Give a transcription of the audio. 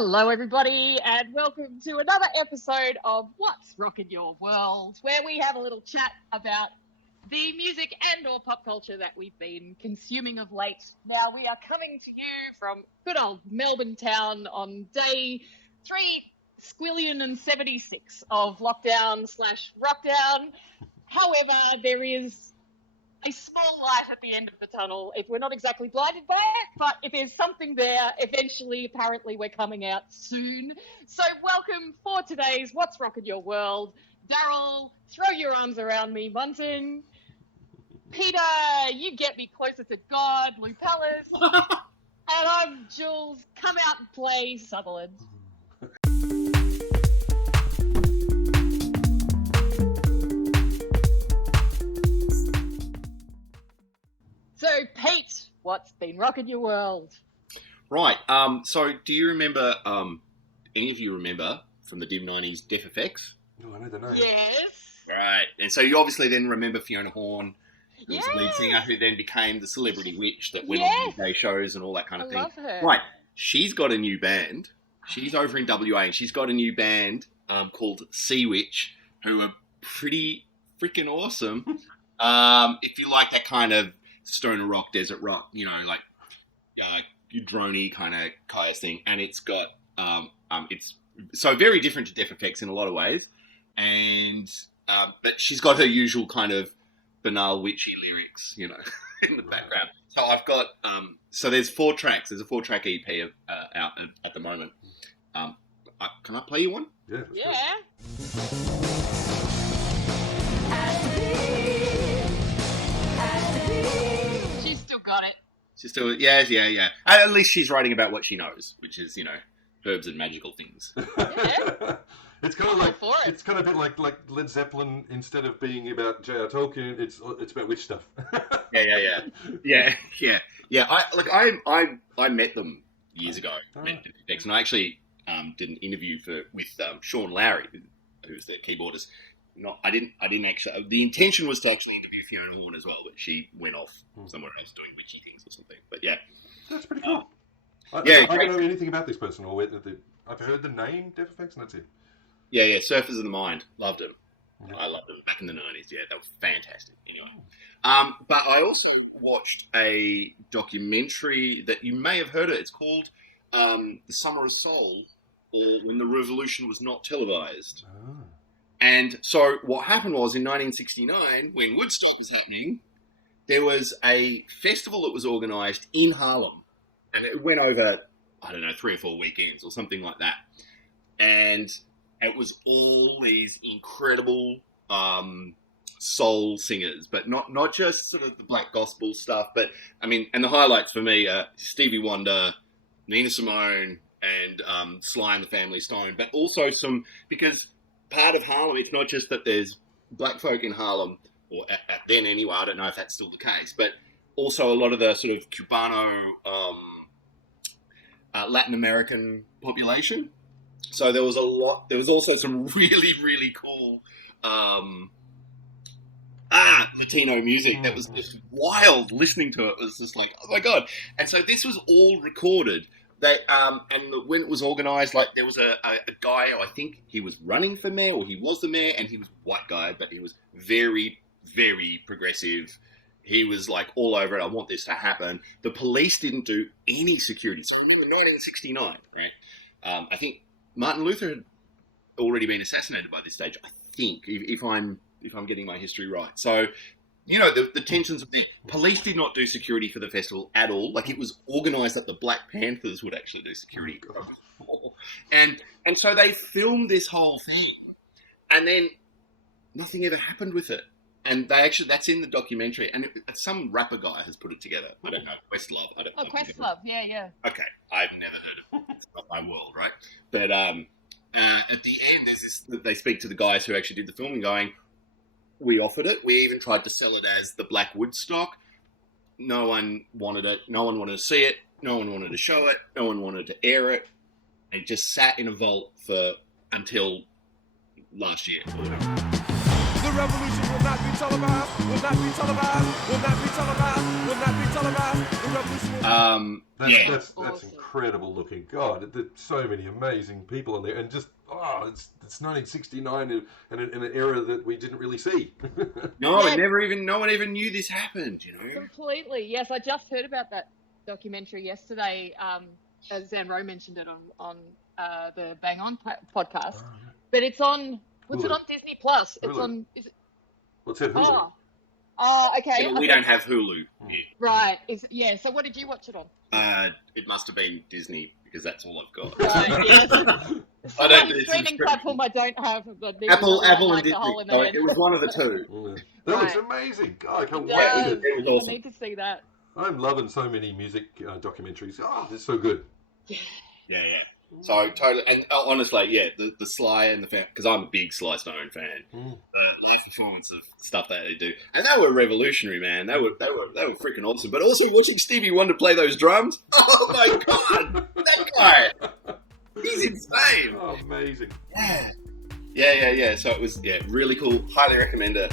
Hello, everybody, and welcome to another episode of What's Rockin' Your World, where we have a little chat about the music and or pop culture that we've been consuming of late. Now, we are coming to you from good old Melbourne town on day 376 of lockdown/rockdown. However, there is a small light at the end of the tunnel. If we're not exactly blinded by it, but if there's something there, eventually, apparently, we're coming out soon. So welcome for today's What's Rockin' Your World. Daryl, throw your arms around me. Munson, Peter, you get me closer to God. Lou Palace. And I'm Jules. Come out and play Sutherland. So, Pete, what's been rocking your world? Right. So, do you remember? Any of you remember from the dim '90s Deaf Effects? Oh, I know the name. Yes. Right. And so you obviously then remember Fiona Horne, who was the lead Yes. singer, who then became the celebrity witch that went Yes. on midday shows and all that kind of I thing. love her. Right. She's got a new band. She's over in WA, and she's got a new band called Seawitch, who are pretty freaking awesome. If you like that kind of stoner rock, desert rock, you know, like droney kind of thing, and it's got it's so very different to Deaf Effects in a lot of ways, and but she's got her usual kind of banal witchy lyrics, you know, in the background. So I've got so there's 4 tracks. There's a 4-track EP out at the moment. Can I play you one? Yeah. Yeah. She's still got it. She's still, yeah. At least she's writing about what she knows, which is, you know, herbs and magical things. Yeah. It's kind of I'm like all for it. it's kind of a bit like Led Zeppelin. Instead of being about J.R. Tolkien, it's about witch stuff. Yeah. I met them years ago, and I actually did an interview with Sean Lowry, who's the keyboardist. I didn't actually. The intention was to actually interview Fiona Horne as well, but she went off somewhere else doing witchy things or something. But yeah, That's pretty cool. I great. don't know anything about this person, or I've heard the name Deaf Effects, and that's it. Yeah. Surfers of the Mind, loved them. Yeah. I loved them back in the '90s. Yeah, they were fantastic. Anyway, but I also watched a documentary that you may have heard of. It's called "The Summer of Soul," or "When the Revolution Was Not Televised." Oh. And so what happened was in 1969, when Woodstock was happening, there was a festival that was organised in Harlem. And it went over, 3 or 4 weekends or something like that. And it was all these incredible soul singers, but not just sort of the black gospel stuff. But, I mean, and the highlights for me are Stevie Wonder, Nina Simone, and Sly and the Family Stone. But also because part of Harlem, it's not just that there's black folk in Harlem, or at then anyway, I don't know if that's still the case, but also a lot of the sort of Cubano, Latin American population. So there was also some really, really cool Latino music that was just wild. Listening to it was just like, oh my God. And so this was all recorded. And when it was organised, like there was a guy, I think he was running for mayor, or he was the mayor, and he was a white guy, but he was very, very progressive. He was like all over it. I want this to happen. The police didn't do any security. So remember 1969, right? I think Martin Luther had already been assassinated by this stage. I think, if I'm getting my history right. So, you know, the tensions of the police did not do security for the festival at all. Like, it was organised that the Black Panthers would actually do security. And so they filmed this whole thing, and then nothing ever happened with it. And that's in the documentary, and some rapper guy has put it together. I don't know, Questlove. I don't know. Questlove, yeah. Okay, I've never heard of it. It's not my world, right? But at the end, there's this. They speak to the guys who actually did the filming, going, "We offered it. We even tried to sell it as the Black Woodstock. No one wanted it. No one wanted to see it. No one wanted to show it. No one wanted to air it. It just sat in a vault until last year." The revolution will not be televised, will not be televised, will not be televised, will not be televised. The That's Awesome. incredible looking. God, there's so many amazing people in there, and just it's 1969 and in an era that we didn't really see. No, Yeah. no one even knew this happened. You know. Completely. Yes, I just heard about that documentary yesterday. As Zan Rowe mentioned it on the Bang On podcast. But it's on. What's it Hulu. on Disney Plus? It's Hulu. on. Is it? What's that? Hulu? Okay. Yeah, we don't have Hulu. Right. So what did you watch it on? It must have been Disney because that's all I've got. Yes. I don't do Streaming platform I don't have. Apple and like Disney. the hole in the So head. it was one of the two. That looks Right. amazing. God, I can't It wait. does. It was awesome. I need to see that. I'm loving so many music documentaries. They're so good. Yeah. So totally, and honestly, the Sly and the fan, because I'm a big Sly Stone fan. Live performance of stuff that they do, and they were revolutionary, man. They were freaking awesome. But also watching Stevie Wonder play those drums. Oh my god, that guy, he's insane. Oh, amazing. Yeah. So it was really cool. Highly recommend it.